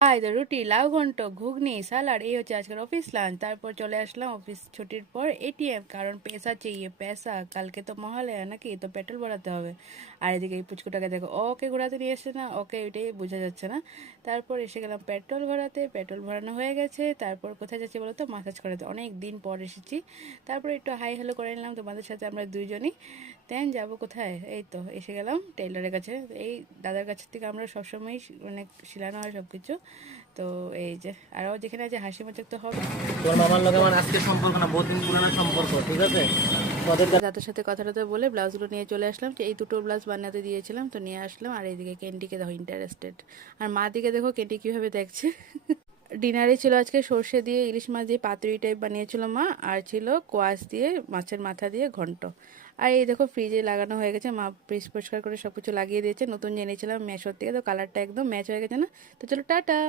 রুটি, লাউ ঘন্ট, ঘুগনি, স্যালাড, এই হচ্ছে আজকের অফিস লাঞ্চ। তারপর চলে আসলাম অফিস ছুটির পর এটিএম, কারণ পেশা চাইয়ে পেশা, কালকে তো মহালয়া নাকি, তো পেট্রোল ভরাতে হবে। আর এদিকে এই পুচকুটাকে দেখো, ওকে ঘোরাতে নিয়ে এসছে না, ওকে ওইটাই বোঝা যাচ্ছে না। তারপর এসে গেলাম পেট্রোল ভরাতে, পেট্রোল ভরানো হয়ে গেছে। তারপর কোথায় যাচ্ছি বলো তো, মাসাজ করাতে, অনেক দিন পর এসেছি। তারপর একটু হাই হ্যালো করে নিলাম তোমাদের সাথে আমরা দুইজনই। দেন যাবো কোথায়, এই তো এসে গেলাম টেইলারের কাছে। এই দাদার কাছ থেকে আমরা সবসময় মানে শিলানো হয় সব কিছু। তো এই যে আরও যেখানে আছে হাসি মজাক তো হবে। তোর মামার লগে আমার আজকে সম্পর্ক না, বহুত দিন পুরানো সম্পর্ক, ঠিক আছে। তোদের দাদার সাথে কথা টথা বলে ব্লাউজগুলো নিয়ে চলে আসলাম, যে এই দুটো ব্লাউজ বানাতে দিয়েছিলাম, তো নিয়ে আসলাম। আর এইদিকে ক্যান্ডিকে দেখো ইন্টারেস্টেড, আর মা দিকে দেখো ক্যান্ডি কীভাবে দেখছে। ডিনারে ছিল আজকে সর্ষে দিয়ে ইলিশ মাছ দিয়ে পাতুরি টাইপ বানিয়েছিল মা, আর ছিল কোয়াশ দিয়ে মাছের মাথা দিয়ে ঘন্ট। আর এই দেখো ফ্রিজে লাগানো হয়ে গেছে, মা পরিষ্কার করে সব কিছু লাগিয়ে দিয়েছে, নতুন জেনেছিলাম মেশোর থেকে, তো কালারটা একদম ম্যাচ হয়ে গেছে না। তো চলো টাটা।